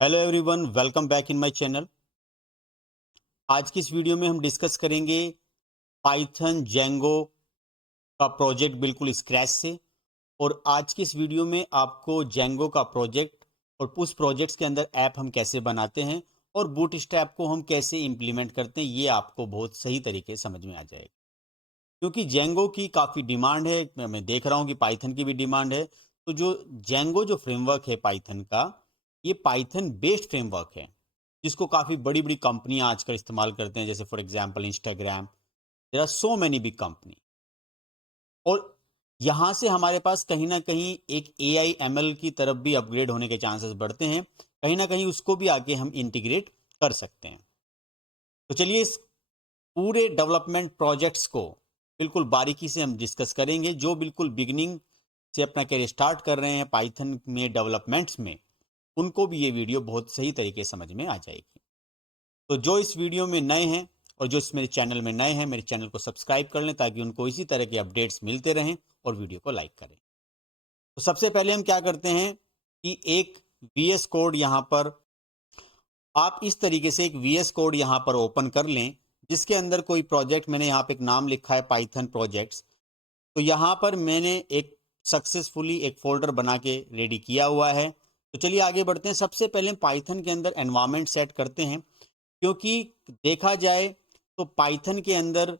Hello everyone, welcome back in my channel. आज की इस वीडियो में हम डिस्कस करेंगे पाइथन जेंगो का प्रोजेक्ट बिल्कुल स्क्रैच से। और आज की इस वीडियो में आपको जेंगो का प्रोजेक्ट और उस प्रोजेक्ट्स के अंदर ऐप हम कैसे बनाते हैं और बूटस्ट्रैप को हम कैसे इम्प्लीमेंट करते हैं, ये आपको बहुत सही तरीके से समझ में आ जाएगा। क्योंकि जेंगो की काफ़ी डिमांड है, मैं देख रहा हूँ कि पाइथन की भी डिमांड है। तो जो जेंगो जो फ्रेमवर्क है पाइथन का, ये पाइथन बेस्ड फ्रेमवर्क है जिसको काफ़ी बड़ी बड़ी कंपनियां आजकल इस्तेमाल करते हैं, जैसे for example Instagram. There are so many big company. और यहाँ से हमारे पास कहीं ना कहीं एक एआई एमएल की तरफ भी अपग्रेड होने के चांसेस बढ़ते हैं। कहीं ना कहीं उसको भी आगे हम इंटीग्रेट कर सकते हैं। तो चलिए इस पूरे डेवलपमेंट प्रोजेक्ट्स को बिल्कुल बारीकी से हम डिस्कस करेंगे। जो बिल्कुल बिगिनिंग से अपना कैरियर स्टार्ट कर रहे हैं पाइथन में डेवलपमेंट्स में, उनको भी ये वीडियो बहुत सही तरीके से समझ में आ जाएगी। तो जो इस वीडियो में नए हैं और जो इस मेरे चैनल में नए हैं, मेरे चैनल को सब्सक्राइब कर लें ताकि उनको इसी तरह के अपडेट्स मिलते रहें, और वीडियो को लाइक करें। तो सबसे पहले हम क्या करते हैं कि एक वीएस कोड यहाँ पर, आप इस तरीके से एक वीएस कोड यहाँ पर ओपन कर लें जिसके अंदर कोई प्रोजेक्ट, मैंने यहाँ पे एक नाम लिखा है पाइथन प्रोजेक्ट्स। तो यहाँ पर मैंने एक सक्सेसफुली एक फोल्डर बना के रेडी किया हुआ है। तो चलिए आगे बढ़ते हैं। सबसे पहले पाइथन के अंदर एनवायरनमेंट सेट करते हैं, क्योंकि देखा जाए तो पाइथन के अंदर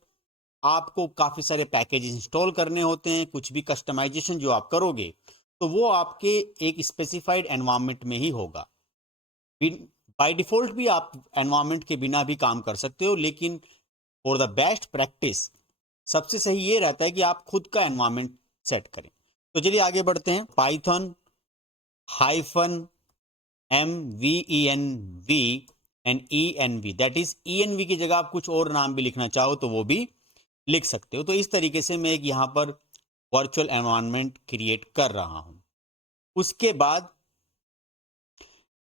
आपको काफ़ी सारे पैकेजेस इंस्टॉल करने होते हैं। कुछ भी कस्टमाइजेशन जो आप करोगे तो वो आपके एक स्पेसिफाइड एनवायरनमेंट में ही होगा। बाय डिफॉल्ट भी आप एनवायरनमेंट के बिना भी काम कर सकते हो, लेकिन फॉर द बेस्ट प्रैक्टिस सबसे सही ये रहता है कि आप खुद का एनवायरनमेंट सेट करें। तो चलिए आगे बढ़ते हैं। Python hyphen MVENV and ENV, that is ENV की जगह आप कुछ और नाम भी लिखना चाहो तो वो भी लिख सकते हो। तो इस तरीके से मैं एक यहाँ पर वर्चुअल एनवायरनमेंट क्रिएट कर रहा हूँ। उसके बाद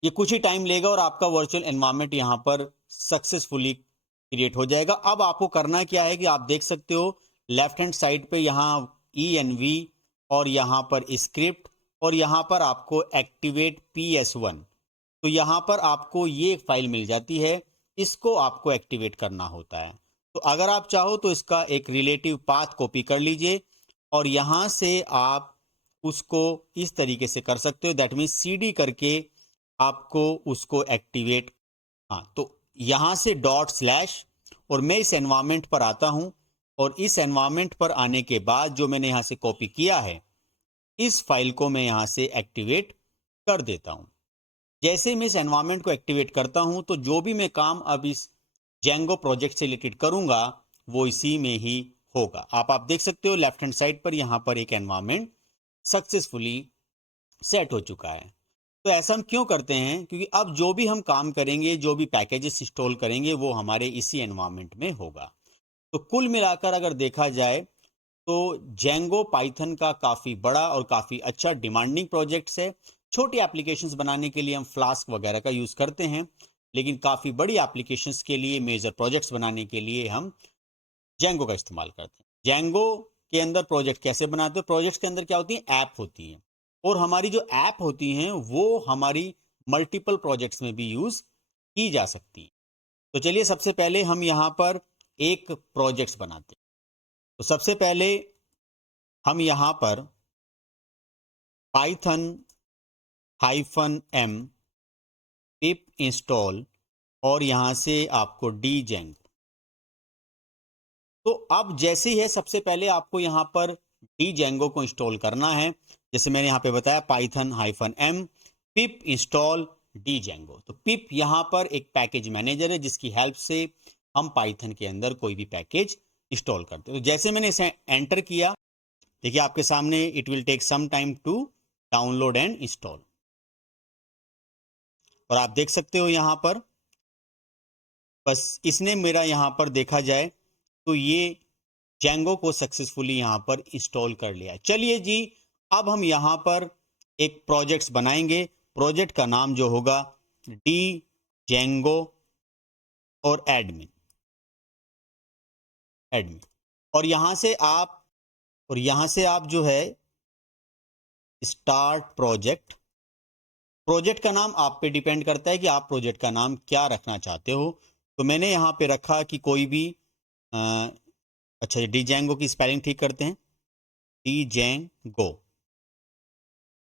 ये कुछ ही टाइम लेगा और आपका वर्चुअल एनवायरनमेंट यहाँ पर सक्सेसफुली क्रिएट हो जाएगा। अब आपको करना क्या है कि आप देख सकते हो लेफ्ट हैंड साइड पे यहाँ ENV और यहाँ पर स्क्रिप्ट, और यहाँ पर आपको एक्टिवेट PS1। तो यहाँ पर आपको ये फाइल मिल जाती है, इसको आपको एक्टिवेट करना होता है। तो अगर आप चाहो तो इसका एक रिलेटिव पाथ कॉपी कर लीजिए और यहाँ से आप उसको इस तरीके से कर सकते हो, दैट मीन्स CD करके आपको उसको एक्टिवेट। हाँ, तो यहाँ से डॉट स्लैश, और मैं इस एनवायरनमेंट पर आता हूँ। और इस एनवायरनमेंट पर आने के बाद जो मैंने यहाँ से कॉपी किया है, इस फाइल को मैं यहाँ से एक्टिवेट कर देता हूँ। जैसे मैं इस एनवायरनमेंट को एक्टिवेट करता हूँ तो जो भी मैं काम अब इस जेंगो प्रोजेक्ट से रिलेटेड करूँगा वो इसी में ही होगा। आप देख सकते हो लेफ्ट हैंड साइड पर यहाँ पर एक एनवायरनमेंट सक्सेसफुली सेट हो चुका है। तो ऐसा हम क्यों करते हैं? क्योंकि अब जो भी हम काम करेंगे, जो भी पैकेजेस इंस्टॉल करेंगे, वो हमारे इसी एनवायरनमेंट में होगा। तो कुल मिलाकर अगर देखा जाए तो जेंगो पाइथन का काफ़ी बड़ा और काफ़ी अच्छा डिमांडिंग प्रोजेक्ट्स है। छोटी एप्लीकेशंस बनाने के लिए हम फ्लास्क वगैरह का यूज़ करते हैं, लेकिन काफ़ी बड़ी एप्लीकेशंस के लिए, मेजर प्रोजेक्ट्स बनाने के लिए हम जेंगो का इस्तेमाल करते हैं। जेंगो के अंदर प्रोजेक्ट कैसे बनाते हैं? प्रोजेक्ट्स के अंदर क्या होती है? ऐप होती हैं। और हमारी जो ऐप होती हैं वो हमारी मल्टीपल प्रोजेक्ट्स में भी यूज़ की जा सकती हैं। तो चलिए सबसे पहले हम यहाँ पर एक प्रोजेक्ट्स बनाते हैं। तो सबसे पहले हम यहाँ पर पाइथन -m पिप इंस्टॉल, और यहाँ से आपको django। तो अब जैसे ही है, सबसे पहले आपको यहाँ पर django को इंस्टॉल करना है। जैसे मैंने यहाँ पे बताया पाइथन -m पिप इंस्टॉल django। तो पिप यहाँ पर एक पैकेज मैनेजर है जिसकी हेल्प से हम पाइथन के अंदर कोई भी पैकेज इंस्टॉल करते हैं। तो जैसे मैंने इसे एंटर किया, देखिए आपके सामने it will take some time to download and install. और आप देख सकते हो यहाँ पर बस इसने मेरा यहाँ पर देखा जाए तो ये जेंगो को सक्सेसफुली यहाँ पर इंस्टॉल कर लिया। चलिए जी, अब हम यहाँ पर एक प्रोजेक्ट्स बनाएंगे। प्रोजेक्ट का नाम जो होगा डी जेंगो और एडमिन एडमिन। और यहाँ से आप जो है स्टार्ट प्रोजेक्ट, प्रोजेक्ट का नाम आप पे डिपेंड करता है कि आप प्रोजेक्ट का नाम क्या रखना चाहते हो। तो मैंने यहाँ पे रखा कि कोई भी अ, अच्छा, डीजेंगो की स्पेलिंग ठीक करते हैं, डीजेंगो।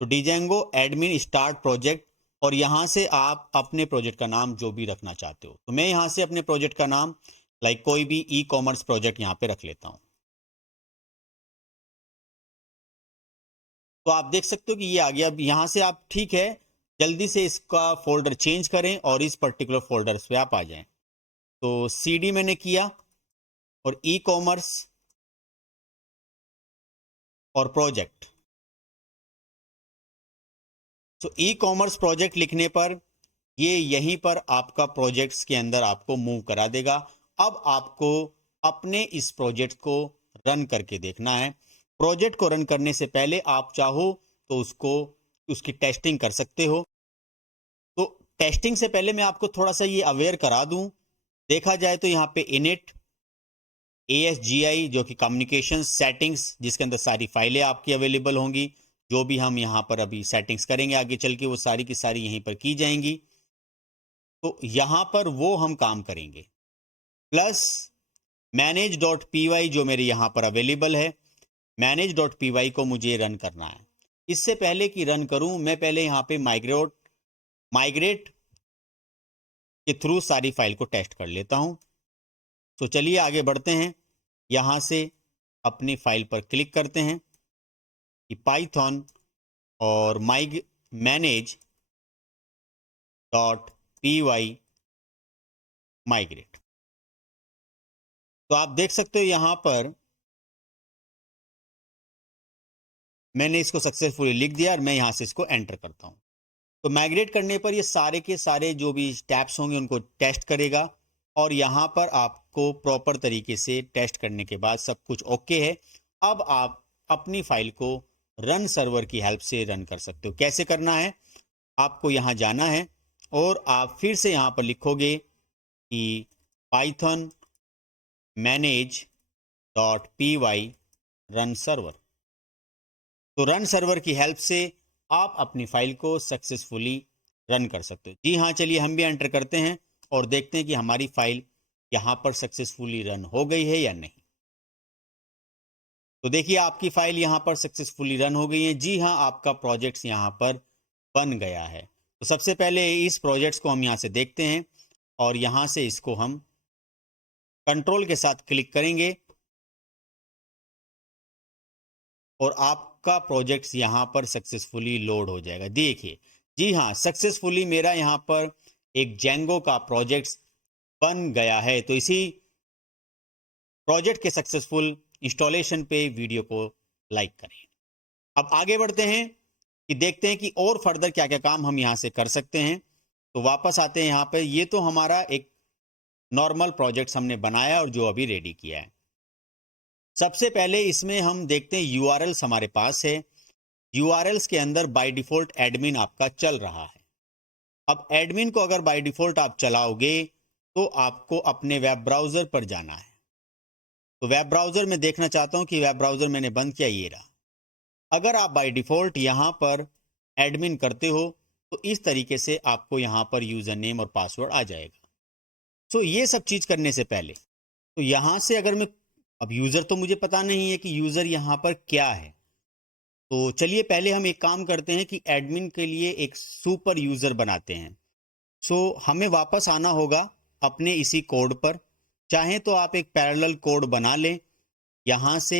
तो डीजेंगो एडमिन स्टार्ट प्रोजेक्ट, और यहाँ से आप अपने प्रोजेक्ट का नाम जो भी रखना चाहते हो। तो मैं यहाँ से अपने प्रोजेक्ट का नाम लाइक कोई भी ई कॉमर्स प्रोजेक्ट यहाँ पे रख लेता हूँ। तो आप देख सकते हो कि ये आ गया। अब यहाँ से आप ठीक है जल्दी से इसका फोल्डर चेंज करें और इस पर्टिकुलर फोल्डर पे आप आ जाएं। तो सीडी मैंने किया और ई कॉमर्स और प्रोजेक्ट। तो ई कॉमर्स प्रोजेक्ट लिखने पर ये यहीं पर आपका प्रोजेक्ट्स के अंदर आपको मूव करा देगा। अब आपको अपने इस प्रोजेक्ट को रन करके देखना है। प्रोजेक्ट को रन करने से पहले आप चाहो तो उसकी टेस्टिंग कर सकते हो। तो टेस्टिंग से पहले मैं आपको थोड़ा सा ये अवेयर करा दूं। देखा जाए तो यहाँ पे इनिट ASGI जो कि कम्युनिकेशन सेटिंग्स, जिसके अंदर सारी फाइलें आपकी अवेलेबल होंगी। जो भी हम यहाँ पर अभी सेटिंग्स करेंगे आगे चल के वो सारी की सारी यहीं पर की जाएंगी। तो यहाँ पर वो हम काम करेंगे। प्लस manage.py जो मेरे यहाँ पर अवेलेबल है, manage.py को मुझे रन करना है। इससे पहले कि रन करूं मैं पहले यहाँ पे माइग्रेट के थ्रू सारी फाइल को टेस्ट कर लेता हूं। तो चलिए आगे बढ़ते हैं। यहाँ से अपनी फाइल पर क्लिक करते हैं कि पाइथन और manage.py माइग्रेट। तो आप देख सकते हो यहाँ पर मैंने इसको सक्सेसफुली लिख दिया और मैं यहाँ से इसको एंटर करता हूँ। तो माइग्रेट करने पर ये सारे के सारे जो भी स्टेप्स होंगे उनको टेस्ट करेगा, और यहाँ पर आपको प्रॉपर तरीके से टेस्ट करने के बाद सब कुछ ओके है। अब आप अपनी फाइल को रन सर्वर की हेल्प से रन कर सकते हो। कैसे करना है, आपको यहाँ जाना है और आप फिर से यहाँ पर लिखोगे कि पाइथन manage.py रन सर्वर। तो रन सर्वर की हेल्प से आप अपनी फाइल को सक्सेसफुली रन कर सकते हो। जी हाँ, चलिए हम भी एंटर करते हैं और देखते हैं कि हमारी फाइल यहाँ पर सक्सेसफुली रन हो गई है या नहीं। तो देखिए आपकी फाइल यहाँ पर सक्सेसफुली रन हो गई है। जी हाँ, आपका प्रोजेक्ट्स यहाँ पर बन गया है। तो सबसे पहले इस प्रोजेक्ट्स को हम यहाँ से देखते हैं और यहाँ से इसको हम कंट्रोल के साथ क्लिक करेंगे और आपका प्रोजेक्ट्स यहाँ पर सक्सेसफुली लोड हो जाएगा। देखिए, जी हाँ, सक्सेसफुली मेरा यहाँ पर एक जेंगो का प्रोजेक्ट्स बन गया है। तो इसी प्रोजेक्ट के सक्सेसफुल इंस्टॉलेशन पे वीडियो को लाइक करें। अब आगे बढ़ते हैं कि देखते हैं कि और फर्दर क्या क्या काम हम यहाँ से कर सकते हैं। तो वापस आते हैं यहाँ पे। ये तो हमारा एक नॉर्मल प्रोजेक्ट्स हमने बनाया और जो अभी रेडी किया है। सबसे पहले इसमें हम देखते हैं यूआरएल्स हमारे पास है। यूआरएल्स के अंदर बाय डिफॉल्ट एडमिन आपका चल रहा है। अब एडमिन को अगर बाय डिफॉल्ट आप चलाओगे तो आपको अपने वेब ब्राउजर पर जाना है। तो वेब ब्राउजर में देखना चाहता हूं कि वेब ब्राउजर मैंने बंद किया, ये रहा। अगर आप बाय डिफॉल्ट यहां पर एडमिन करते हो तो इस तरीके से आपको यहां पर यूजर नेम और पासवर्ड आ जाएगा। सो ये सब चीज करने से पहले तो यहां से अगर मैं, अब यूजर तो मुझे पता नहीं है कि यूजर यहां पर क्या है। तो चलिए पहले हम एक काम करते हैं कि एडमिन के लिए एक सुपर यूजर बनाते हैं। सो हमें वापस आना होगा अपने इसी कोड पर। चाहे तो आप एक पैरेलल कोड बना लें यहाँ से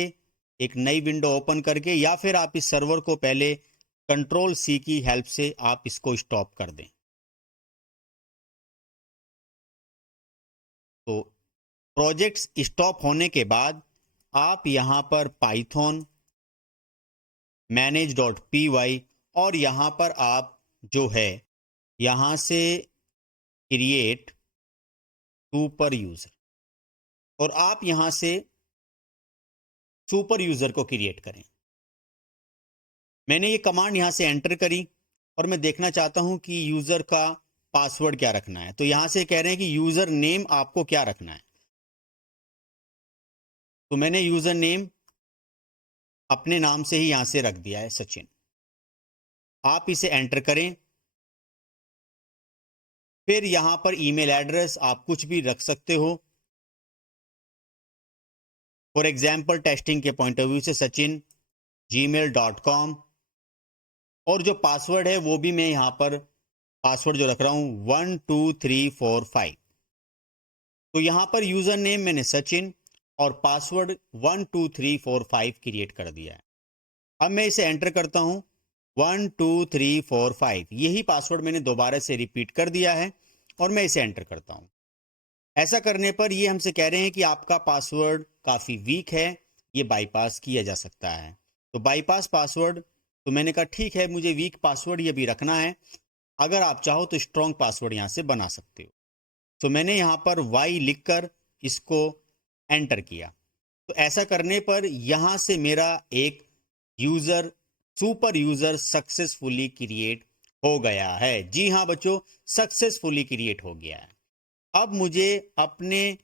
एक नई विंडो ओपन करके, या फिर आप इस सर्वर को पहले कंट्रोल C की हेल्प से आप इसको स्टॉप कर दें। तो प्रोजेक्ट्स स्टॉप होने के बाद आप यहाँ पर पाइथन manage.py और यहाँ पर आप जो है यहाँ से क्रिएट सुपर यूजर, और आप यहाँ से सुपर यूजर को क्रिएट करें। मैंने ये कमांड यहाँ से एंटर करी और मैं देखना चाहता हूँ कि यूजर का पासवर्ड क्या रखना है। तो यहाँ से कह रहे हैं कि यूजर नेम आपको क्या रखना है। तो मैंने यूजर नेम अपने नाम से ही यहाँ से रख दिया है, सचिन। आप इसे एंटर करें फिर यहाँ पर ईमेल एड्रेस आप कुछ भी रख सकते हो। फॉर एग्जाम्पल टेस्टिंग के पॉइंट ऑफ व्यू से sachin@gmail.com, और जो पासवर्ड है वो भी मैं यहाँ पर पासवर्ड जो रख रहा हूँ 12345। तो यहाँ पर यूजर नेम मैंने सचिन और पासवर्ड 12345 क्रिएट कर दिया है। अब मैं इसे एंटर करता हूँ 12345, यही पासवर्ड मैंने दोबारा से रिपीट कर दिया है और मैं इसे एंटर करता हूँ। ऐसा करने पर ये हमसे कह रहे हैं कि आपका पासवर्ड काफ़ी वीक है, ये बाईपास किया जा सकता है। तो बाईपास पासवर्ड, तो मैंने कहा ठीक है, मुझे वीक पासवर्ड ये भी रखना है, अगर आप चाहो तो स्ट्रॉन्ग पासवर्ड यहाँ से बना सकते हो। तो मैंने यहाँ पर y लिखकर इसको एंटर किया। तो ऐसा करने पर यहाँ से मेरा एक user, super user successfully create हो गया है। जी हाँ बच्चों, सक्सेसफुली क्रिएट हो गया है। अब मुझे अपने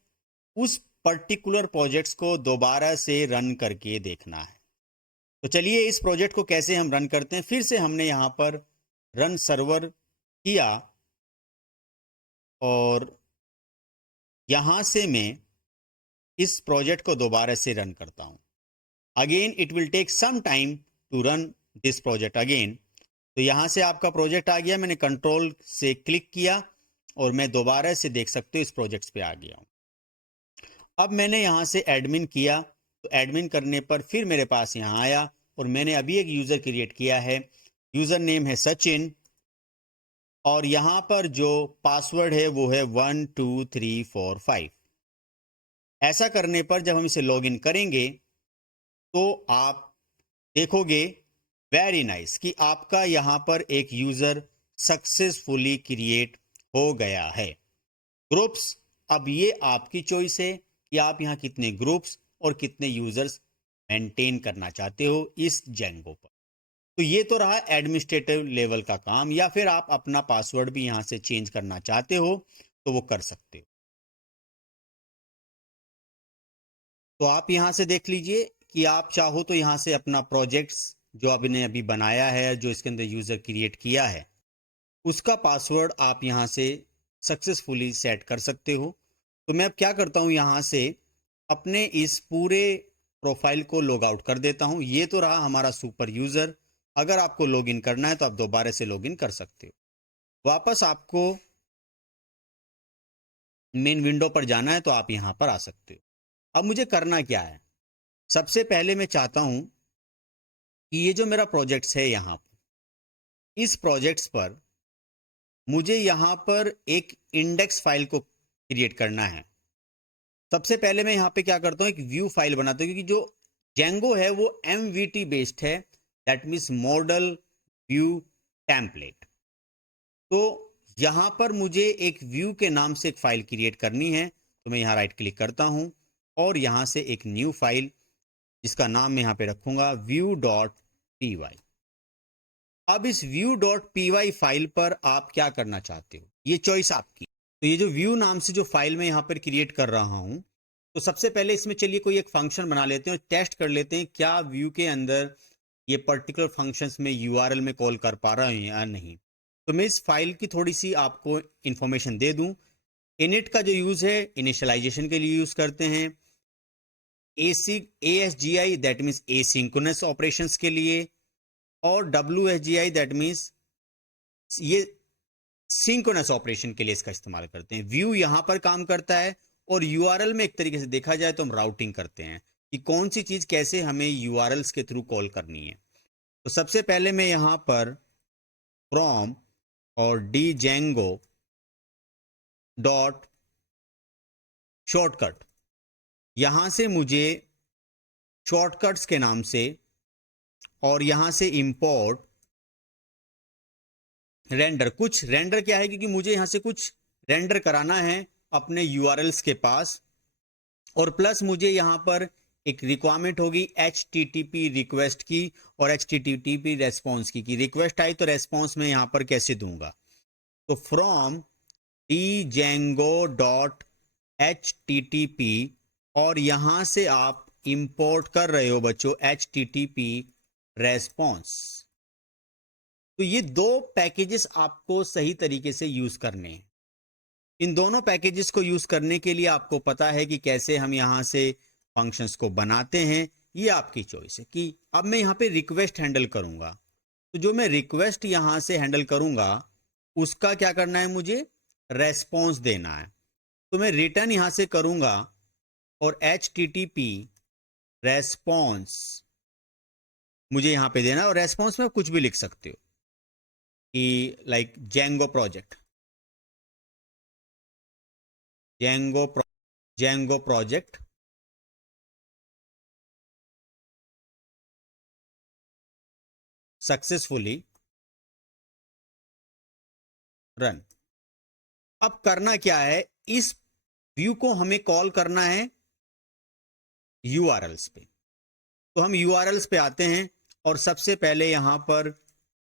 उस पर्टिकुलर प्रोजेक्ट्स को दोबारा से रन करके देखना है। तो चलिए इस प्रोजेक्ट को कैसे हम रन करते हैं। फिर से हमने यहाँ पर रन सर्वर किया और यहाँ से मैं इस प्रोजेक्ट को दोबारा से रन करता हूँ। Again it will take some time to run this project again. तो यहाँ से आपका प्रोजेक्ट आ गया, मैंने कंट्रोल से क्लिक किया और मैं दोबारा से देख सकते हो इस प्रोजेक्ट पे आ गया हूँ। अब मैंने यहाँ से एडमिन किया, तो एडमिन करने पर फिर मेरे पास यहाँ आया और मैंने अभी एक यूज़र क्रिएट किया है, यूज़र नेम है सचिन, और यहाँ पर जो पासवर्ड है वो है 12345। ऐसा करने पर जब हम इसे लॉगिन करेंगे तो आप देखोगे वेरी नाइस कि आपका यहाँ पर एक यूज़र सक्सेसफुली क्रिएट हो गया है। ग्रुप्स, अब ये आपकी चॉइस है कि आप यहाँ कितने ग्रुप्स और कितने यूजर्स मेंटेन करना चाहते हो इस जेंगो पर। तो ये तो रहा एडमिनिस्ट्रेटिव लेवल का काम, या फिर आप अपना पासवर्ड भी यहाँ से चेंज करना चाहते हो तो वो कर सकते हो। तो आप यहाँ से देख लीजिए कि आप चाहो तो यहाँ से अपना प्रोजेक्ट्स जो आपने अभी बनाया है, जो इसके अंदर यूज़र क्रिएट किया है, उसका पासवर्ड आप यहाँ से सक्सेसफुली सेट कर सकते हो। तो मैं अब क्या करता हूँ, यहाँ से अपने इस पूरे प्रोफाइल को लॉग आउट कर देता हूँ। ये तो रहा हमारा सुपर यूज़र। अगर आपको लॉगिन करना है तो आप दोबारा से लॉगिन कर सकते हो। वापस आपको मेन विंडो पर जाना है तो आप यहाँ पर आ सकते हो। अब मुझे करना क्या है, सबसे पहले मैं चाहता हूँ कि ये जो मेरा प्रोजेक्ट्स है यहाँ पर, इस प्रोजेक्ट्स पर मुझे यहाँ पर एक इंडेक्स फाइल को क्रिएट करना है। सबसे पहले मैं यहाँ पे क्या करता हूँ, एक व्यू फाइल बनाता हूँ, क्योंकि जो जेंगो है वो MVT बेस्ड है, that means model view template. तो यहाँ पर मुझे एक व्यू के नाम से एक फाइल क्रिएट करनी है। तो मैं यहाँ राइट क्लिक करता हूँ और यहाँ से एक न्यू फाइल, जिसका नाम मैं यहाँ पे रखूँगा view.py। अब इस view.py फाइल पर आप क्या करना चाहते हो, ये चॉइस आपकी। तो ये जो व्यू नाम से जो फाइल मैं यहाँ पर क्रिएट कर रहा हूँ, तो सबसे पहले इसमें चलिए कोई एक फंक्शन बना लेते हैं और टेस्ट कर लेते हैं क्या व्यू के अंदर ये पर्टिकुलर फंक्शंस में URL में कॉल कर पा रहा हूँ या नहीं। तो मैं इस फाइल की थोड़ी सी आपको इंफॉर्मेशन दे दूँ। इनिट का जो यूज़ है इनिशियलाइजेशन के लिए यूज़ करते हैं, ASGI that means asynchronous operations के लिए, और WSGI दैट मीन्स ये सिंक्रोनस ऑपरेशन के लिए इसका इस्तेमाल करते हैं। व्यू यहाँ पर काम करता है और URL में एक तरीके से देखा जाए तो हम राउटिंग करते हैं कि कौन सी चीज़ कैसे हमें URLs के थ्रू कॉल करनी है। तो सबसे पहले मैं यहाँ पर फ्रॉम और django डॉट शॉर्टकट, यहाँ से मुझे शॉर्टकट्स के नाम से, और यहाँ से इंपोर्ट रेंडर। कुछ रेंडर क्या है, क्योंकि मुझे यहाँ से कुछ रेंडर कराना है अपने URLs के पास, और प्लस मुझे यहाँ पर एक रिक्वायरमेंट होगी HTTP रिक्वेस्ट की और HTTP रेस्पॉन्स की। रिक्वेस्ट आई तो रेस्पॉन्स मैं यहाँ पर कैसे दूंगा, तो फ्रॉम django.http, और यहाँ से आप इंपोर्ट कर रहे हो बच्चों HTTP रेस्पॉन्स। तो ये दो पैकेजेस आपको सही तरीके से यूज करने हैं। इन दोनों पैकेजेस को यूज करने के लिए आपको पता है कि कैसे हम यहाँ से फंक्शंस को बनाते हैं, ये आपकी चॉइस है। कि अब मैं यहाँ पे रिक्वेस्ट हैंडल करूंगा, तो जो मैं रिक्वेस्ट यहाँ से हैंडल करूंगा उसका क्या करना है, मुझे रेस्पॉन्स देना है। तो मैं रिटर्न यहाँ से करूंगा और HTTP रेस्पॉन्स मुझे यहाँ पे देना है, और रेस्पॉन्स में आप कुछ भी लिख सकते हो कि like Django project successfully run. अब करना क्या है, इस व्यू को हमें कॉल करना है URLs पे। तो हम URLs पे आते हैं और सबसे पहले यहां पर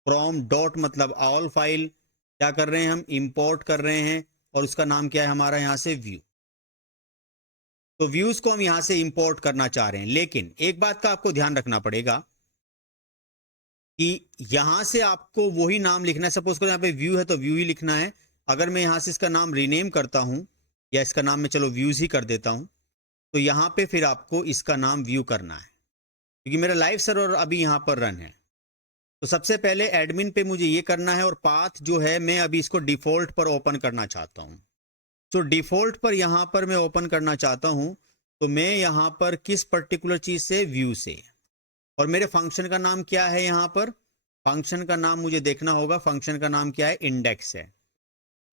फ्रॉम डॉट मतलब ऑल फाइल क्या कर रहे हैं, हम इंपोर्ट कर रहे हैं, और उसका नाम क्या है हमारा यहां से व्यू। तो व्यूज को हम यहां से इंपोर्ट करना चाह रहे हैं, लेकिन एक बात का आपको ध्यान रखना पड़ेगा कि यहां से आपको वही नाम लिखना है। सपोज करो यहाँ पे व्यू है तो व्यू ही लिखना है। अगर मैं यहां से इसका नाम रीनेम करता हूं, या इसका नाम मैं चलो व्यूज ही कर देता हूं, तो यहां पे फिर आपको इसका नाम व्यू करना है, क्योंकि मेरा लाइव सर्वर अभी यहां पर रन है। तो सबसे पहले एडमिन पे मुझे ये करना है, और पाथ जो है मैं अभी इसको डिफॉल्ट पर ओपन करना चाहता हूं। तो डिफॉल्ट पर यहां पर मैं ओपन करना चाहता हूं, तो मैं यहां पर किस पर्टिकुलर चीज से, व्यू से। और मेरे फंक्शन का नाम क्या है, यहां पर फंक्शन का नाम मुझे देखना होगा, फंक्शन का नाम क्या है, इंडेक्स है।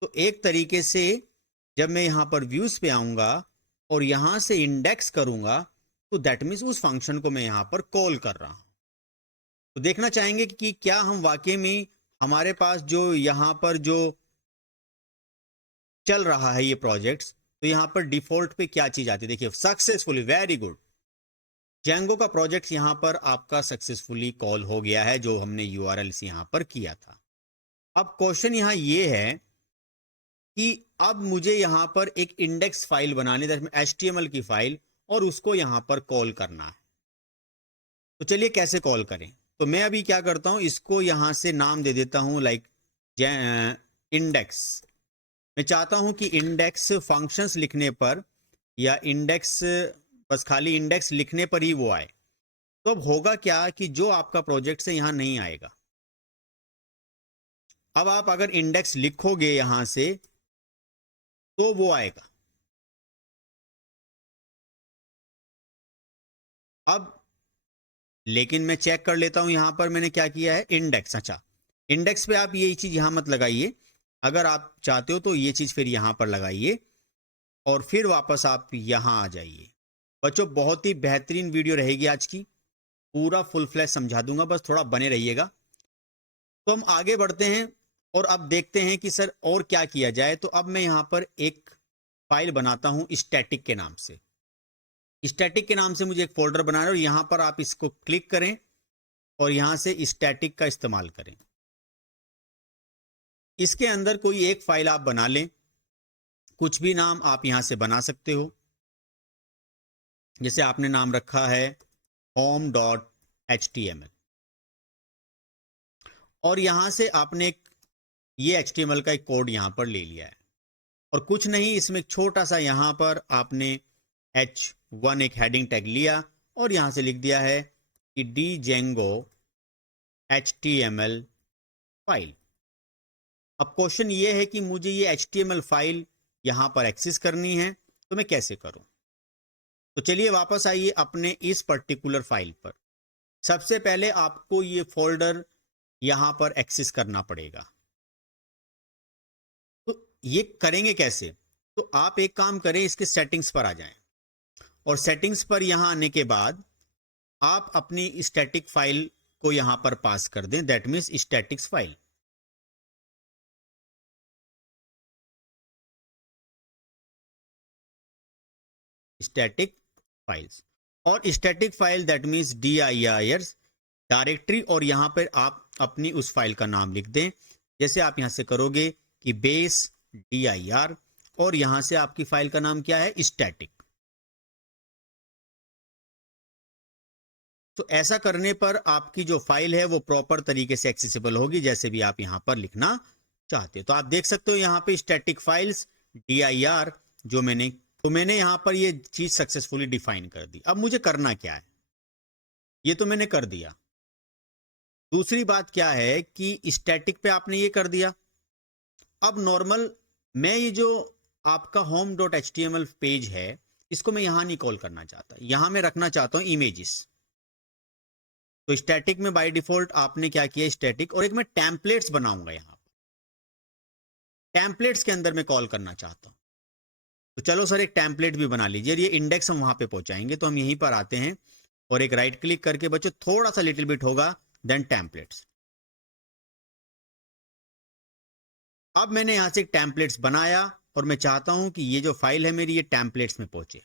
तो एक तरीके से जब मैं यहां पर व्यूज पे आऊंगा और यहां से इंडेक्स करूंगा, तो दैट मीन्स उस फंक्शन को मैं यहां पर कॉल कर रहा हूं। तो देखना चाहेंगे कि क्या हम वाकई में हमारे पास जो यहां पर जो चल रहा है ये प्रोजेक्ट्स, तो यहां पर डिफॉल्ट पे क्या चीज आती है। देखिए सक्सेसफुली, वेरी गुड, जेंगो का प्रोजेक्ट यहां पर आपका सक्सेसफुली कॉल हो गया है, जो हमने URLs यहां पर किया था। अब क्वेश्चन यहां ये है कि अब मुझे यहां पर एक इंडेक्स फाइल बनानी है, HTML की फाइल, और उसको यहां पर कॉल करना है। तो चलिए कैसे कॉल करें। तो मैं अभी क्या करता हूं, इसको यहां से नाम दे देता हूं लाइक इंडेक्स। मैं चाहता हूं कि इंडेक्स फंक्शंस लिखने पर, या इंडेक्स बस खाली इंडेक्स लिखने पर ही वो आए। तो अब होगा क्या कि जो आपका प्रोजेक्ट से यहां नहीं आएगा। अब आप अगर इंडेक्स लिखोगे यहां से तो वो आएगा। अब लेकिन मैं चेक कर लेता हूं, यहां पर मैंने क्या किया है, इंडेक्स। अच्छा, इंडेक्स पे आप ये चीज यहां मत लगाइए, अगर आप चाहते हो तो ये चीज फिर यहां पर लगाइए, और फिर वापस आप यहां आ जाइए। बच्चों बहुत ही बेहतरीन वीडियो रहेगी आज की, पूरा फुल फ्लैश समझा दूंगा, बस थोड़ा बने रहिएगा। तो हम आगे बढ़ते हैं और अब देखते हैं कि सर और क्या किया जाए। तो अब मैं यहां पर एक फाइल बनाता हूं स्टैटिक के नाम से। स्टैटिक के नाम से मुझे एक फोल्डर बनाना है, और यहां पर आप इसको क्लिक करें और यहां से स्टैटिक का इस्तेमाल करें। इसके अंदर कोई एक फाइल आप बना लें, कुछ भी नाम आप यहां से बना सकते हो। जैसे आपने नाम रखा है home.html, और यहां से आपने ये HTML का एक कोड यहां पर ले लिया है, और कुछ नहीं, इसमें एक छोटा सा यहां पर आपने H1 एक हेडिंग टैग लिया, और यहां से लिख दिया है कि django HTML फाइल। अब क्वेश्चन ये है कि मुझे ये HTML फाइल यहां पर एक्सेस करनी है, तो मैं कैसे करूं। तो चलिए वापस आइए अपने इस पर्टिकुलर फाइल पर। सबसे पहले आपको ये फोल्डर यहां पर एक्सेस करना पड़ेगा। तो ये करेंगे कैसे, तो आप एक काम करें, इसके सेटिंग्स पर आ जाएं, और सेटिंग्स पर यहां आने के बाद आप अपनी स्टैटिक फाइल को यहां पर पास कर दें, that means statics file. Static files, और static file that means dir directory, और यहां पर आप अपनी उस फाइल का नाम लिख दें। जैसे आप यहां से करोगे कि बेस dir, और यहां से आपकी फाइल का नाम क्या है, स्टैटिक। तो ऐसा करने पर आपकी जो फाइल है वो प्रॉपर तरीके से एक्सेसिबल होगी, जैसे भी आप यहां पर लिखना चाहते हो। तो आप देख सकते हो यहां पे स्टैटिक फाइल्स dir जो मैंने यहाँ पर ये चीज सक्सेसफुली डिफाइन कर दी। अब मुझे करना क्या है, ये तो मैंने कर दिया। दूसरी बात क्या है कि स्टैटिक पे आपने ये कर दिया। अब नॉर्मल मैं ये जो आपका home.html पेज है इसको मैं यहां नहीं कॉल करना चाहता, यहां मैं रखना चाहता हूं इमेजेस। तो स्टैटिक में बाय डिफॉल्ट आपने क्या किया, स्टैटिक, और एक मैं टेम्पलेट्स बनाऊंगा। यहां टेम्पलेट्स के अंदर मैं कॉल करना चाहता हूं। तो चलो सर एक टेम्पलेट भी बना लीजिए। ये इंडेक्स हम वहां पे पहुंचाएंगे, तो हम यहीं पर आते हैं और एक राइट क्लिक करके बच्चों थोड़ा सा लिटिल बिट होगा, देन टेम्पलेट्स। अब मैंने यहां से एक टेम्पलेट्स बनाया और मैं चाहता हूं कि ये जो फाइल है मेरी ये टेम्पलेट्स में पहुंचे।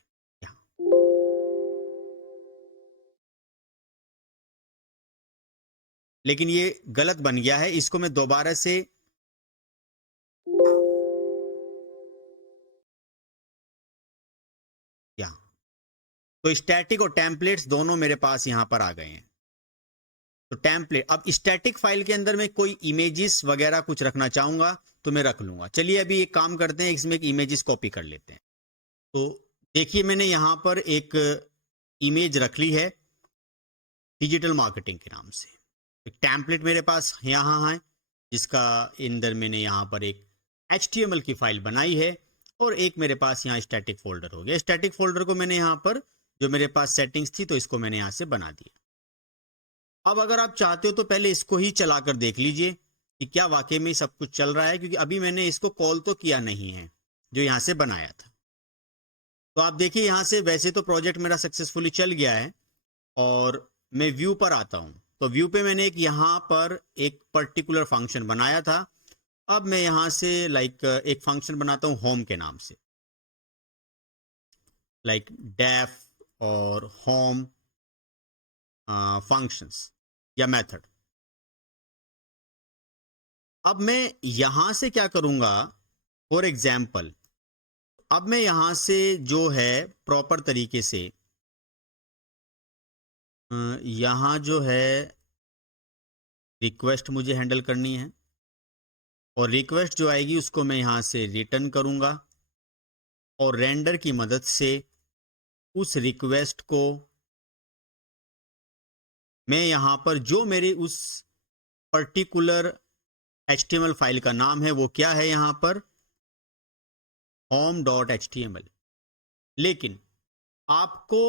लेकिन ये गलत बन गया है, इसको मैं दोबारा से यहां, तो स्टैटिक और टेम्पलेट्स दोनों मेरे पास यहां पर आ गए हैं। तो टेम्पलेट, अब स्टैटिक फाइल के अंदर मैं कोई इमेजेस वगैरह कुछ रखना चाहूंगा तो मैं रख लूंगा। चलिए अभी एक काम करते हैं, इसमें एक इमेजेस कॉपी कर लेते हैं। तो देखिए मैंने यहां पर एक इमेज रख ली है डिजिटल मार्केटिंग के नाम से। एक टेम्पलेट मेरे पास यहाँ है जिसका अंदर मैंने यहाँ पर एक HTML की फाइल बनाई है, और एक मेरे पास यहाँ स्टैटिक फोल्डर हो गया। स्टैटिक फोल्डर को मैंने यहाँ पर जो मेरे पास सेटिंग्स थी तो इसको मैंने यहाँ से बना दिया। अब अगर आप चाहते हो तो पहले इसको ही चलाकर देख लीजिए कि क्या वाकई में सब कुछ चल रहा है, क्योंकि अभी मैंने इसको कॉल तो किया नहीं है जो यहाँ से बनाया था। तो आप देखिए यहाँ से वैसे तो प्रोजेक्ट मेरा सक्सेसफुली चल गया है, और मैं व्यू पर आता हूँ। तो व्यू पे मैंने एक यहाँ पर एक पर्टिकुलर फंक्शन बनाया था। अब मैं यहाँ से एक फंक्शन बनाता हूँ होम के नाम से, डेफ और होम फंक्शंस या मेथड। अब मैं यहां से क्या करूंगा, फॉर एग्जाम्पल अब मैं यहां से जो है प्रॉपर तरीके से यहां जो है रिक्वेस्ट मुझे हैंडल करनी है, और रिक्वेस्ट जो आएगी उसको मैं यहां से रिटर्न करूंगा, और रेंडर की मदद से उस रिक्वेस्ट को मैं यहां पर जो मेरे उस पर्टिकुलर HTML फाइल का नाम है वो क्या है यहां पर home.html। लेकिन आपको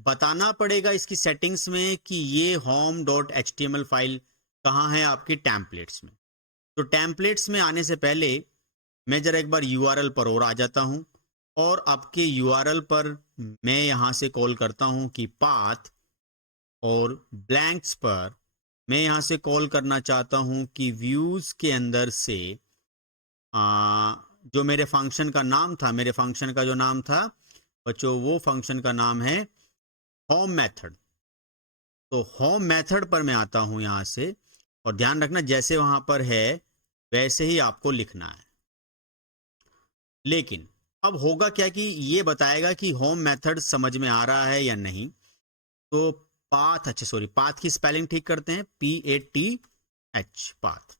बताना पड़ेगा इसकी सेटिंग्स में कि ये home.html फाइल कहाँ है आपकी टेम्पलेट्स में। तो टेम्पलेट्स में आने से पहले मैं जरा एक बार URL पर और आ जाता हूं, और आपके URL पर मैं यहां से कॉल करता हूं कि पाथ, और ब्लैंक्स पर मैं यहां से कॉल करना चाहता हूं कि व्यूज के अंदर से जो मेरे फंक्शन का नाम था, मेरे फंक्शन का जो नाम था बच्चों वो फंक्शन का नाम है होम मेथड। तो होम मेथड पर मैं आता हूं यहां से, और ध्यान रखना जैसे वहां पर है वैसे ही आपको लिखना है। लेकिन अब होगा क्या कि ये बताएगा कि होम मेथड समझ में आ रहा है या नहीं। तो पाथ, अच्छा सॉरी, पाथ की स्पेलिंग ठीक करते हैं, PATH, पाथ।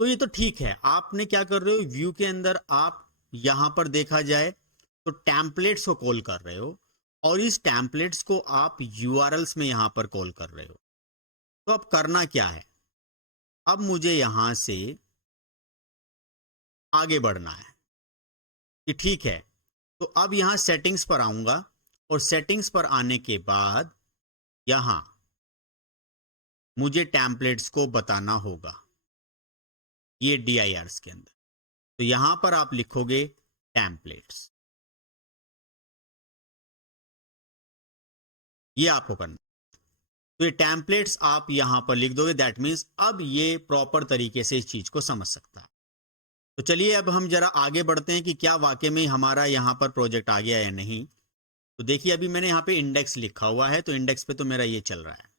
तो ये तो ठीक है। आपने क्या कर रहे हो, व्यू के अंदर आप यहां पर देखा जाए तो टेम्पलेट्स को कॉल कर रहे हो, और इस टेम्पलेट्स को आप URLs में यहां पर कॉल कर रहे हो। तो अब करना क्या है, अब मुझे यहां से आगे बढ़ना है कि ठीक है। तो अब यहां सेटिंग्स पर आऊंगा, और सेटिंग्स पर आने के बाद यहां मुझे टेम्पलेट्स को बताना होगा ये DIRs के अंदर। तो यहां पर आप लिखोगे टेम्पलेट्स, ये आपको करना। तो ये टेम्पलेट्स आप यहां पर लिख दोगे, दैट मीन्स अब ये प्रॉपर तरीके से इस चीज को समझ सकता है। तो चलिए अब हम जरा आगे बढ़ते हैं कि क्या वाकई में हमारा यहां पर प्रोजेक्ट आ गया या नहीं। तो देखिए अभी मैंने यहाँ पे इंडेक्स लिखा हुआ है, तो इंडेक्स पे तो मेरा ये चल रहा है।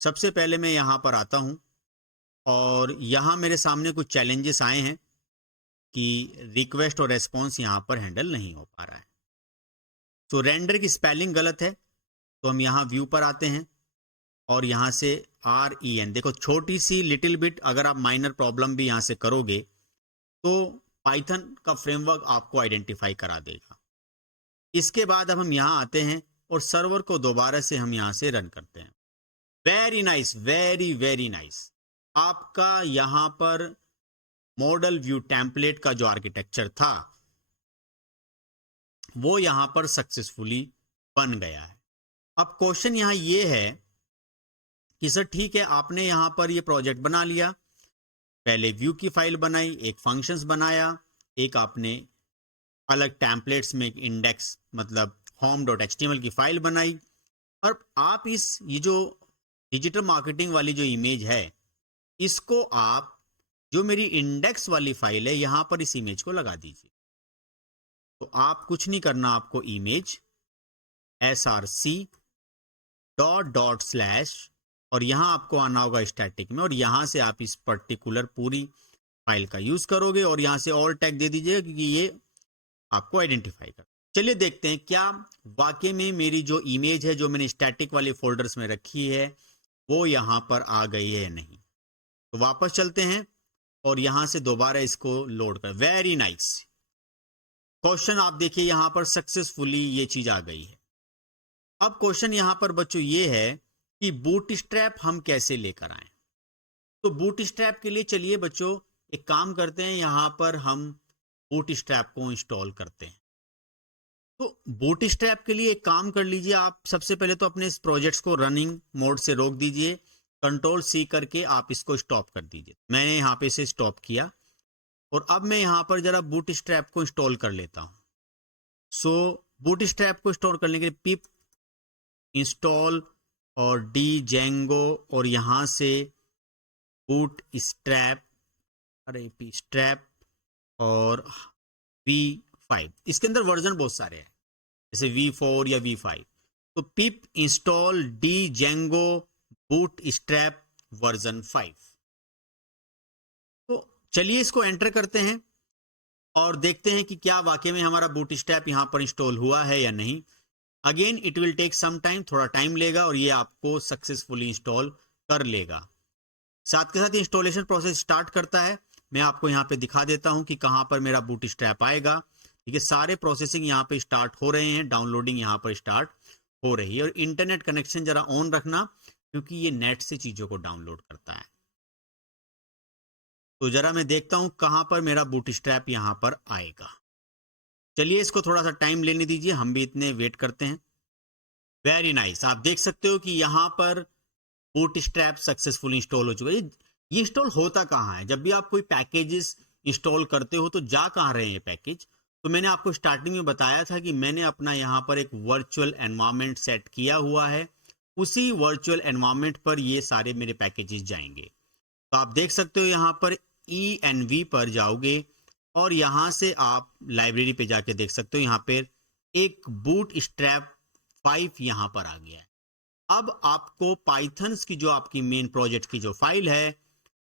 सबसे पहले मैं यहाँ पर आता हूँ, और यहाँ मेरे सामने कुछ चैलेंजेस आए हैं कि रिक्वेस्ट और रेस्पॉन्स यहाँ पर हैंडल नहीं हो पा रहा है। तो रेंडर की स्पेलिंग गलत है, तो हम यहाँ व्यू पर आते हैं, और यहाँ से REN, देखो छोटी सी लिटिल बिट अगर आप माइनर प्रॉब्लम भी यहाँ से करोगे तो पाइथन का फ्रेमवर्क आपको आइडेंटिफाई करा देगा। इसके बाद अब हम यहाँ आते हैं और सर्वर को दोबारा से हम यहाँ से रन करते हैं। Very nice, very very nice. आपका यहाँ पर मॉडल व्यू टेम्पलेट का जो आर्किटेक्चर था वो यहाँ पर सक्सेसफुली बन गया है। अब क्वेश्चन यहाँ ये है कि सर ठीक है, आपने यहाँ पर ये प्रोजेक्ट बना लिया, पहले व्यू की फाइल बनाई, एक फंक्शंस बनाया, एक आपने अलग टेम्पलेट्स में एक इंडेक्स मतलब home.html की फाइल बनाई, और आप ये जो डिजिटल मार्केटिंग वाली जो इमेज है इसको आप जो मेरी इंडेक्स वाली फाइल है यहाँ पर इस इमेज को लगा दीजिए। तो आप कुछ नहीं करना, आपको इमेज src ./ और यहाँ आपको आना होगा स्टैटिक में, और यहाँ से आप इस पर्टिकुलर पूरी फाइल का यूज करोगे और यहाँ से ऑल टैग दे दीजिएगा क्योंकि ये आपको आइडेंटिफाई कर। चलिए देखते हैं क्या वाकई में मेरी जो इमेज है जो मैंने स्टैटिक वाले फोल्डर्स में रखी है वो यहाँ पर आ गई है या नहीं। तो वापस चलते हैं और यहाँ से दोबारा इसको लोड कर। वेरी नाइस क्वेश्चन, आप देखिए यहाँ पर सक्सेसफुली ये चीज आ गई है। अब क्वेश्चन यहाँ पर बच्चों ये है कि बूटस्ट्रैप हम कैसे लेकर आए। तो बूटस्ट्रैप के लिए चलिए बच्चों एक काम करते हैं, यहाँ पर हम बूटस्ट्रैप को इंस्टॉल करते हैं। तो बूटस्ट्रैप के लिए एक काम कर लीजिए, आप सबसे पहले तो अपने इस प्रोजेक्ट्स को रनिंग मोड से रोक दीजिए, Ctrl+C करके आप इसको स्टॉप कर दीजिए। मैंने यहाँ पे इसे स्टॉप किया और अब मैं यहाँ पर जरा बूटस्ट्रैप को इंस्टॉल कर लेता हूँ। सो बूटस्ट्रैप को इंस्टॉल करने के लिए पिप इंस्टॉल और django और यहाँ से बूटस्ट्रैप, अरे स्ट्रैप और V5, इसके अंदर वर्जन बहुत सारे हैं जैसे V4 या V5। तो पिप इंस्टॉल django बूटस्ट्रैप वर्जन 5। तो चलिए इसको एंटर करते हैं और देखते हैं कि क्या वाकई में हमारा बूटस्ट्रैप यहाँ पर इंस्टॉल हुआ है या नहीं। Again it will take some time, थोड़ा टाइम लेगा और ये आपको सक्सेसफुली इंस्टॉल कर लेगा। साथ के साथ इंस्टॉलेशन प्रोसेस स्टार्ट करता है। मैं आपको यहाँ पे दिखा देता हूँ कि कहाँ पर मेरा बूटस्ट्रैप आएगा। ठीक है, सारे प्रोसेसिंग यहाँ पे स्टार्ट हो रहे हैं, डाउनलोडिंग यहाँ पर स्टार्ट हो रही है। और इंटरनेट कनेक्शन जरा ऑन रखना क्योंकि ये नेट से चीज़ों को डाउनलोड करता है। तो जरा मैं देखता हूँ कहाँ पर मेरा बूटस्ट्रैप यहाँ पर आएगा। चलिए इसको थोड़ा सा टाइम लेने दीजिए, हम भी इतने वेट करते हैं। वेरी नाइस, आप देख सकते हो कि यहाँ पर बूटस्ट्रैप सक्सेसफुली इंस्टॉल हो चुका है। ये इंस्टॉल होता कहाँ है? जब भी आप कोई पैकेजेस इंस्टॉल करते हो तो जा कहाँ रहे हैं पैकेज? तो मैंने आपको स्टार्टिंग में बताया था कि मैंने अपना यहाँ पर एक वर्चुअल एनवायरनमेंट सेट किया हुआ है, उसी वर्चुअल एनवायरनमेंट पर ये सारे मेरे पैकेजेस जाएंगे। तो आप देख सकते हो यहाँ पर env पर जाओगे और यहाँ से आप लाइब्रेरी पे जाके देख सकते हो यहाँ पे एक बूटस्ट्रैप 5 यहाँ पर आ गया है। अब आपको पाइथन्स की जो आपकी मेन प्रोजेक्ट की जो फाइल है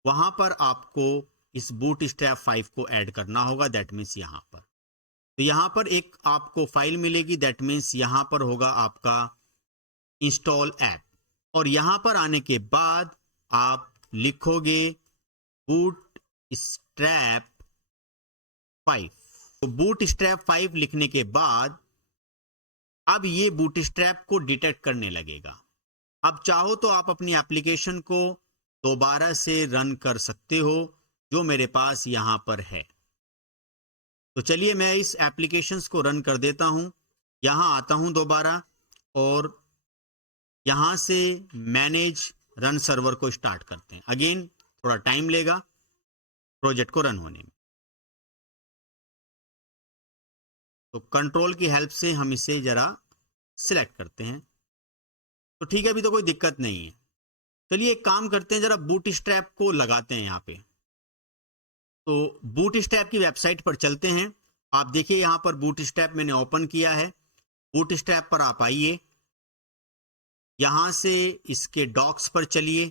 वहां पर आपको इस बूटस्ट्रैप 5 को ऐड करना होगा। दैट मीन्स यहाँ पर, तो यहाँ पर एक आपको फाइल मिलेगी, दैट मीन्स यहाँ पर होगा आपका इंस्टॉल ऐप, और यहाँ पर आने के बाद आप लिखोगे बूटस्ट्रैप 5। तो बूटस्ट्रैप 5 लिखने के बाद अब ये बूटस्ट्रैप को डिटेक्ट करने लगेगा। अब चाहो तो आप अपनी एप्लीकेशन को दोबारा से रन कर सकते हो जो मेरे पास यहाँ पर है। तो चलिए मैं इस एप्लीकेशंस को रन कर देता हूँ। यहाँ आता हूँ दोबारा और यहाँ से मैनेज रन सर्वर को स्टार्ट करते हैं। अगेन थोड़ा टाइम लेगा प्रोजेक्ट को रन होने में। तो कंट्रोल की हेल्प से हम इसे जरा सिलेक्ट करते हैं। तो ठीक है, अभी तो कोई दिक्कत नहीं है। चलिए एक काम करते हैं, जरा बूटस्ट्रैप को लगाते हैं यहाँ पे। तो बूटस्ट्रैप की वेबसाइट पर चलते हैं। आप देखिए यहाँ पर बूटस्ट्रैप मैंने ओपन किया है। बूटस्ट्रैप पर आप आइए, यहाँ से इसके डॉक्स पर चलिए।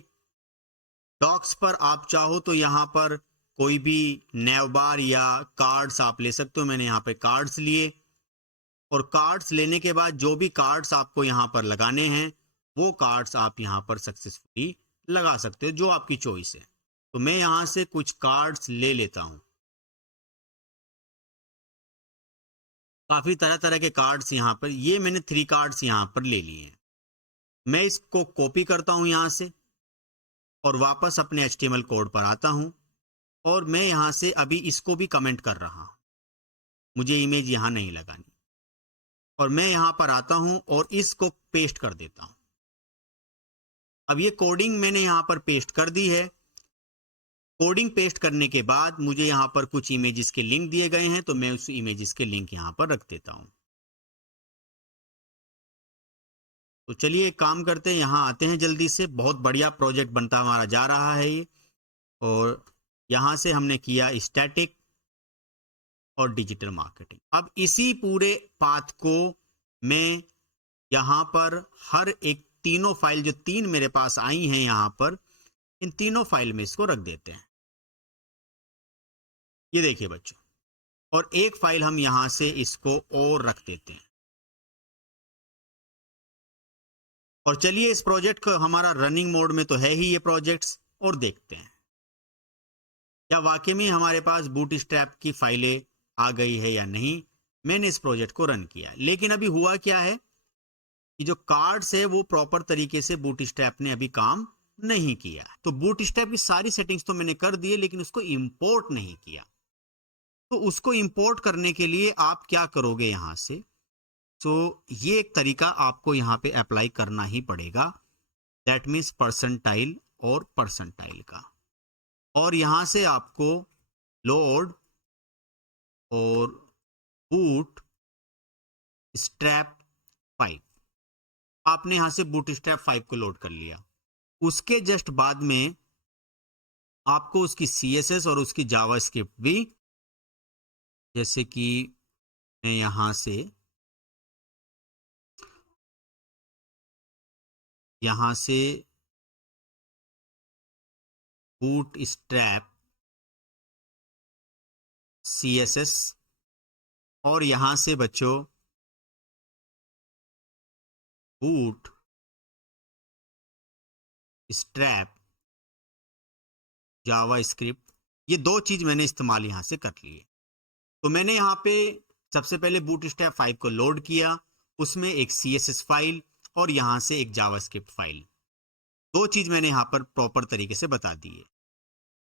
डॉक्स पर आप चाहो तो यहाँ पर कोई भी नैवबार या कार्ड्स आप ले सकते हो। मैंने यहाँ पे कार्ड्स लिए और कार्ड्स लेने के बाद जो भी कार्ड्स आपको यहाँ पर लगाने हैं वो कार्ड्स आप यहाँ पर सक्सेसफुली लगा सकते हो, जो आपकी चॉइस है। तो मैं यहाँ से कुछ कार्ड्स ले लेता हूँ। काफ़ी तरह तरह के कार्ड्स यहाँ पर, ये मैंने 3 कार्ड्स यहाँ पर ले लिए हैं। मैं इसको कॉपी करता हूँ यहाँ से और वापस अपने HTML कोड पर आता हूँ और मैं यहाँ से अभी इसको भी कमेंट कर रहा हूँ, मुझे इमेज यहाँ नहीं लगानी, और मैं यहाँ पर आता हूँ और इसको पेस्ट कर देता हूँ। अब ये कोडिंग मैंने यहाँ पर पेस्ट कर दी है। कोडिंग पेस्ट करने के बाद मुझे यहाँ पर कुछ इमेजेस के लिंक दिए गए हैं, तो मैं उस इमेजेस के लिंक यहाँ पर रख देता हूँ। तो चलिए एक काम करते हैं, यहाँ आते हैं जल्दी से। बहुत बढ़िया प्रोजेक्ट बनता हमारा जा रहा है ये, और यहाँ से हमने किया स्टैटिक और डिजिटल मार्केटिंग। अब इसी पूरे पाथ को मैं यहाँ पर हर एक तीनों फाइल, जो 3 मेरे पास आई हैं यहाँ पर, इन तीनों फाइल में इसको रख देते हैं। ये देखिए बच्चों, और एक फाइल हम यहाँ से इसको और रख देते हैं। और चलिए इस प्रोजेक्ट को, हमारा रनिंग मोड में तो है ही ये प्रोजेक्ट्स, और देखते हैं क्या वाकई में हमारे पास बूटस्ट्रैप की फाइलें आ गई है या नहीं। मैंने इस प्रोजेक्ट को रन किया, लेकिन अभी हुआ क्या है कि जो कार्ड्स है वो प्रॉपर तरीके से बूटस्ट्रैप ने अभी काम नहीं किया। तो बूटस्ट्रैप की सारी सेटिंग्स तो मैंने कर दी है, लेकिन उसको इंपोर्ट नहीं किया। तो उसको इंपोर्ट करने के लिए आप क्या करोगे यहाँ से, तो ये एक तरीका आपको यहाँ पे अप्लाई करना ही पड़ेगा, दैट मीन्स परसेंटाइल और परसेंटाइल का। और यहाँ से आपको लोड और बूट स्ट्रैप 5, आपने यहाँ से बूटस्ट्रैप 5 को लोड कर लिया। उसके जस्ट बाद में आपको उसकी CSS और उसकी जावास्क्रिप्ट भी, जैसे कि मैं यहाँ से बूटस्ट्रैप CSS और यहाँ से बच्चों बूट स्ट्रैप जावास्क्रिप्ट, ये 2 चीज मैंने इस्तेमाल यहाँ से कर लिए। तो मैंने यहाँ पे सबसे पहले बूटस्ट्रैप 5 को लोड किया, उसमें एक CSS फाइल और यहाँ से एक जावास्क्रिप्ट फाइल, 2 चीज मैंने यहाँ पर प्रॉपर तरीके से बता दी है।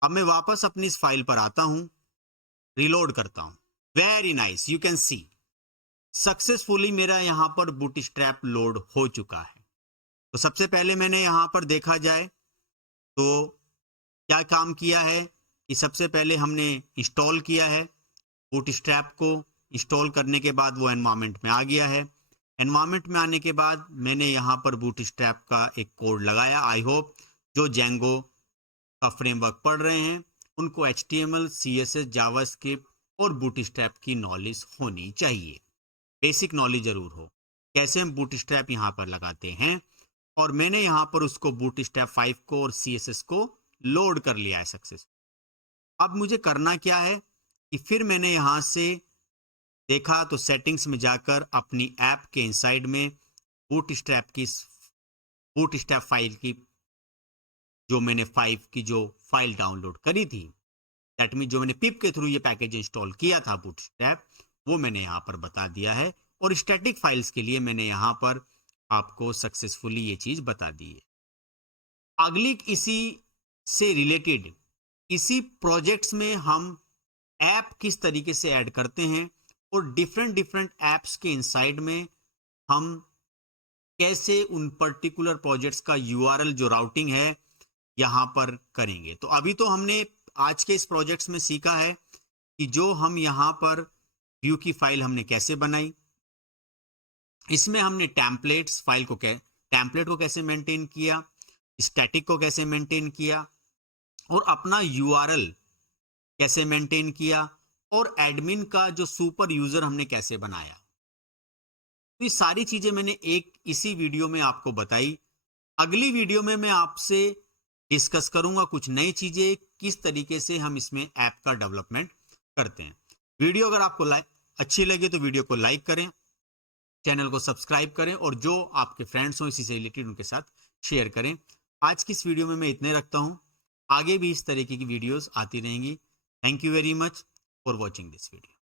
अब मैं वापस अपनी इस फाइल पर आता हूँ, रिलोड करता हूँ। Very nice, you can see successfully मेरा यहाँ पर बूटस्ट्रैप लोड हो चुका है। तो सबसे पहले मैंने यहाँ पर देखा जाए तो क्या काम किया है कि सबसे पहले हमने इंस्टॉल किया है बूटस्ट्रैप को। इंस्टॉल करने के बाद वो एनवायरनमेंट में आ गया है। एनवायरनमेंट में आने के बाद मैंने यहाँ पर बूटस्ट्रैप का एक कोड लगाया। आई होप जो जेंगो का फ्रेमवर्क पढ़ रहे हैं उनको HTML, CSS, जावास्क्रिप्ट और बूटस्ट्रैप की नॉलेज होनी चाहिए, बेसिक नॉलेज जरूर हो, कैसे हम बूटस्ट्रैप यहाँ पर लगाते हैं। और मैंने यहाँ पर उसको बूटस्ट्रैप 5 को और CSS को लोड कर लिया है सक्सेस। अब मुझे करना क्या है कि फिर मैंने यहाँ से देखा तो सेटिंग्स में जाकर अपनी ऐप के इनसाइड में बूटस्ट्रैप फाइल की, जो मैंने 5 की जो फाइल डाउनलोड करी थी, दैट मीन जो मैंने पिप के थ्रू ये पैकेज इंस्टॉल किया था बूटस्ट्रैप, वो मैंने यहाँ पर बता दिया है। और स्टैटिक फाइल्स के लिए मैंने यहाँ पर आपको सक्सेसफुली ये चीज बता दी है। अगली इसी से रिलेटेड, इसी प्रोजेक्ट्स में हम ऐप किस तरीके से ऐड करते हैं और डिफरेंट ऐप्स के इनसाइड में हम कैसे उन पर्टिकुलर प्रोजेक्ट्स का URL जो राउटिंग है यहाँ पर करेंगे। तो अभी तो हमने आज के इस प्रोजेक्ट्स में सीखा है कि जो हम यहाँ पर व्यू की फाइल हमने कैसे बनाई, इसमें हमने टेम्पलेट को कैसे मेंटेन किया, स्टैटिक को कैसे मेंटेन किया और अपना URL कैसे मेंटेन किया, और एडमिन का जो सुपर यूजर हमने कैसे बनाया। तो ये सारी चीजें मैंने एक इसी वीडियो में आपको बताई। अगली वीडियो में मैं आपसे डिस्कस करूंगा कुछ नई चीजें, किस तरीके से हम इसमें ऐप का डेवलपमेंट करते हैं। वीडियो अगर आपको अच्छी लगे तो वीडियो को लाइक करें, चैनल को सब्सक्राइब करें और जो आपके फ्रेंड्स हो इसी से रिलेटेड उनके साथ शेयर करें। आज की इस वीडियो में मैं इतने रखता हूं, आगे भी इस तरीके की वीडियोस आती रहेंगी। Thank you very much for watching this video.